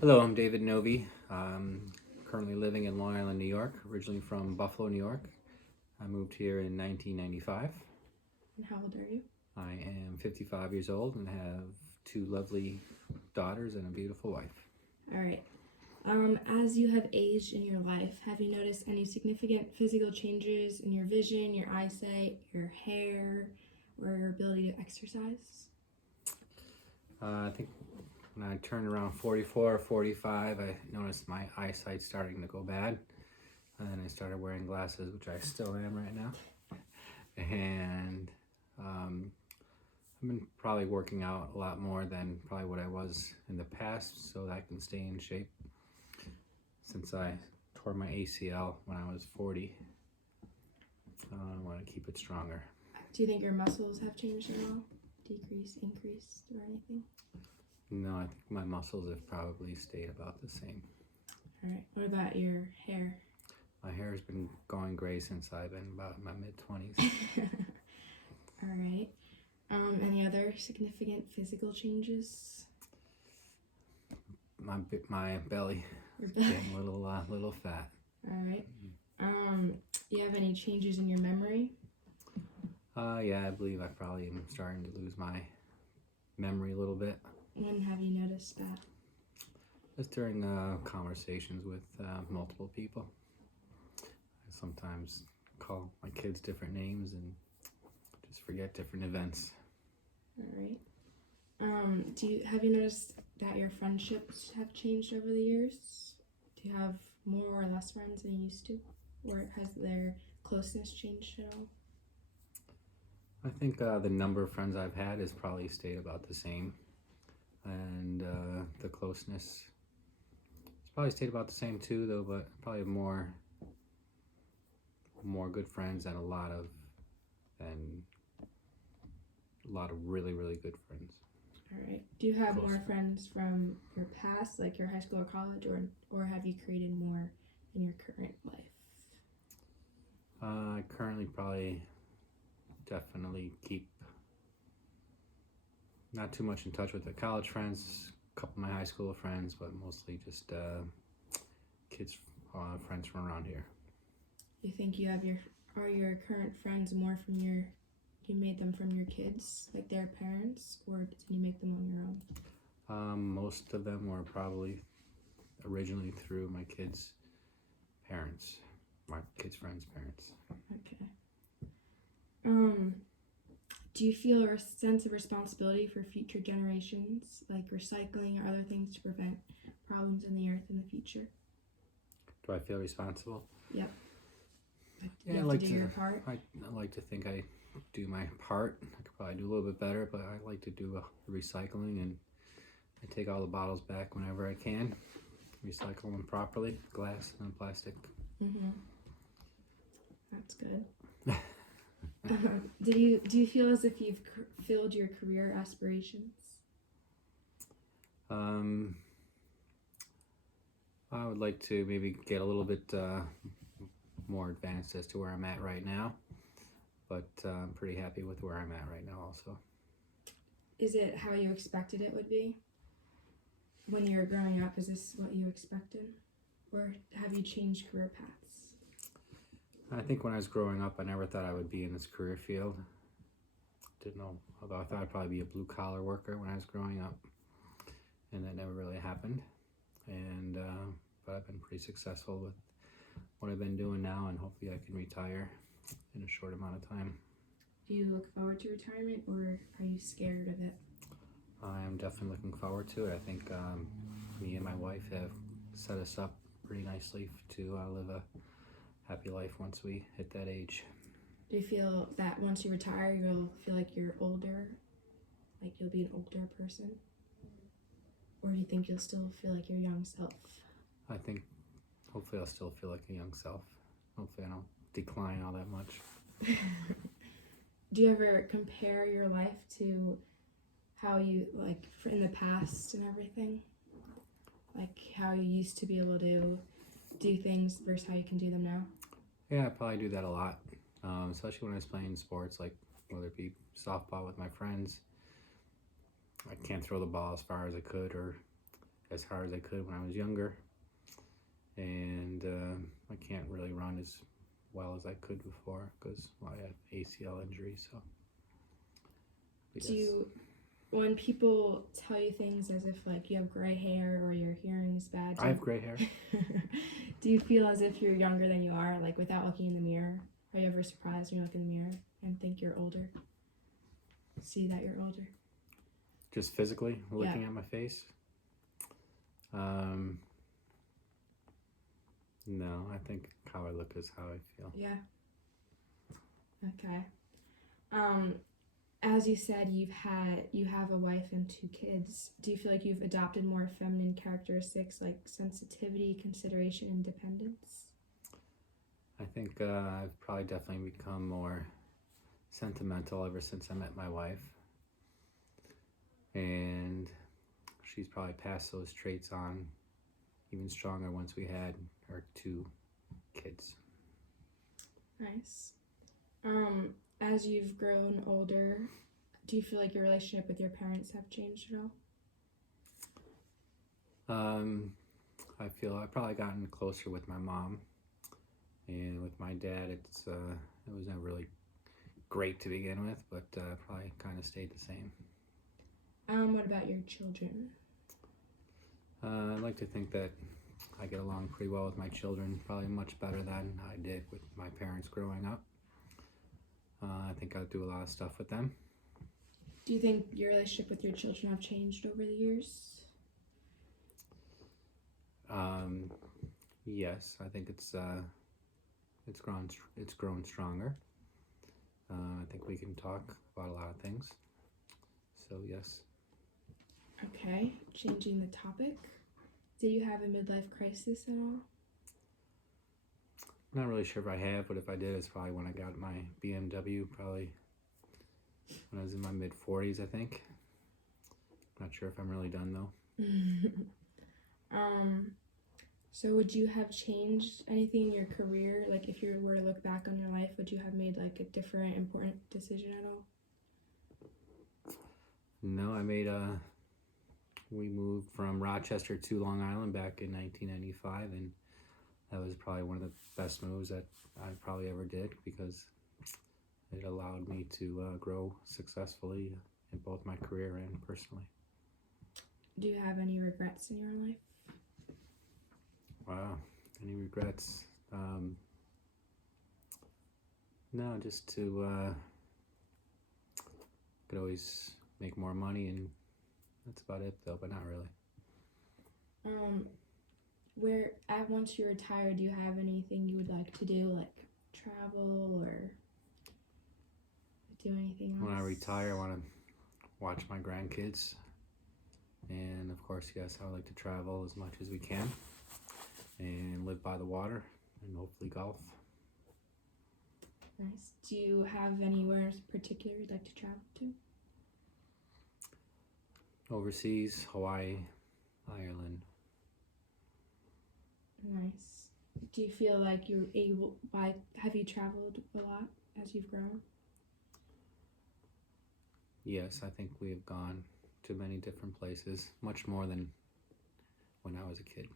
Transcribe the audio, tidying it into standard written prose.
Hello, I'm David Novi. Currently living in Long Island, New York, originally from Buffalo, New York. I moved here in 1995. And how old are you? I am 55 years old and have two lovely daughters and a beautiful wife. All right. As you have aged in your life, have you noticed any significant physical changes in your vision, your eyesight, your hair, or your ability to exercise? I think when I turned around 44 or 45, I noticed my eyesight starting to go bad. And then I started wearing glasses, which I still am right now. And I've been probably working out a lot more than probably what I was in the past so that I can stay in shape. Since I tore my ACL when I was 40, I want to keep it stronger. Do you think your muscles have changed at all? Decreased, increased, or anything? No, I think my muscles have probably stayed about the same. All right. What about your hair? My hair has been going gray since I've been about in my mid-20s. All right. Any other significant physical changes? My belly Your is belly. getting a little fat. All right. Do you have any changes in your memory? Yeah, I believe I probably am starting to lose my memory a little bit. When have you noticed that? Just during conversations with multiple people. I sometimes call my kids different names and just forget different events. All right. Have you noticed that your friendships have changed over the years? Do you have more or less friends than you used to? Or has their closeness changed at all? I think the number of friends I've had has probably stayed about the same. And the closeness has probably stayed about the same too, though, but probably more good friends and a lot of really, really good friends. All right. Do you have Close more friends. friends from your past, like your high school or college, or have you created more in your current life? I currently probably definitely keep not too much in touch with the college friends, a couple of my high school friends, but mostly just kids, friends from around here. You think you have are your current friends more from you made them from your kids, like their parents, or did you make them on your own? Most of them were probably originally through my kids' parents, my kids' friends' parents. Okay. Do you feel a sense of responsibility for future generations, like recycling or other things to prevent problems in the earth in the future? Do I feel responsible? Yep. Yeah, You have to do your part. I like to think I do my part. I could probably do a little bit better, but I like to do recycling, and I take all the bottles back whenever I can. Recycle them properly, glass and plastic. Mm-hmm. That's good. Do you feel as if you've filled your career aspirations? I would like to maybe get a little bit more advanced as to where I'm at right now, but I'm pretty happy with where I'm at right now also. Is it how you expected it would be? When you were growing up, is this what you expected? Or have you changed career paths? I think when I was growing up, I never thought I would be in this career field. Didn't know, although I thought I'd probably be a blue-collar worker when I was growing up, and that never really happened. And but I've been pretty successful with what I've been doing now, and hopefully I can retire in a short amount of time. Do you look forward to retirement, or are you scared of it? I am definitely looking forward to it. I think me and my wife have set us up pretty nicely to live a happy life once we hit that age. Do you feel that once you retire, you'll feel like you're older? Like you'll be an older person? Or do you think you'll still feel like your young self? I think hopefully I'll still feel like a young self. Hopefully I don't decline all that much. Do you ever compare your life to how you, like, in the past and everything? Like how you used to be able to do things versus how you can do them now? Yeah, I probably do that a lot, especially when I was playing sports, like whether it be softball with my friends. I can't throw the ball as far as I could, or as hard as I could when I was younger. And I can't really run as well as I could before because I had ACL injury. So, but Do yes. you, when people tell you things as if like you have gray hair or your hearing is bad, I have gray hair. do you feel as if you're younger than you are, like without looking in the mirror? Are you ever surprised when you look in the mirror and think you're older? See that you're older? Just physically looking at my face? No, I think how I look is how I feel. Yeah. Okay. As you said, you have a wife and 2 kids. Do you feel like you've adopted more feminine characteristics like sensitivity, consideration, and independence? I think I've probably definitely become more sentimental ever since I met my wife. And she's probably passed those traits on even stronger once we had our 2 kids. Nice. As you've grown older, do you feel like your relationship with your parents have changed at all? I feel I've probably gotten closer with my mom, and with my dad, it was never really great to begin with, but probably kind of stayed the same. What about your children? I'd like to think that I get along pretty well with my children, probably much better than I did with my parents growing up. I think I'll do a lot of stuff with them. Do you think your relationship with your children have changed over the years? Yes, I think it's grown stronger. I think we can talk about a lot of things. So yes. Okay, changing the topic. Do you have a midlife crisis at all? I'm not really sure if I have, but if I did, it's probably when I got my BMW, probably when I was in my mid-40s, I think. Not sure if I'm really done, though. So would you have changed anything in your career? Like if you were to look back on your life, would you have made like a different important decision at all? No, we moved from Rochester to Long Island back in 1995, and that was probably one of the best moves that I probably ever did because it allowed me to grow successfully in both my career and personally. Do you have any regrets in your life? Wow, any regrets? No, just to could always make more money, and that's about it though, but not really. Once you retire, do you have anything you would like to do, like travel or do anything else? When I retire, I want to watch my grandkids, and of course, yes, I would like to travel as much as we can and live by the water and hopefully golf. Nice. Do you have anywhere in particular you'd like to travel to? Overseas, Hawaii, Ireland. Nice. Do you feel like have you traveled a lot as you've grown? Yes, I think we have gone to many different places, much more than when I was a kid.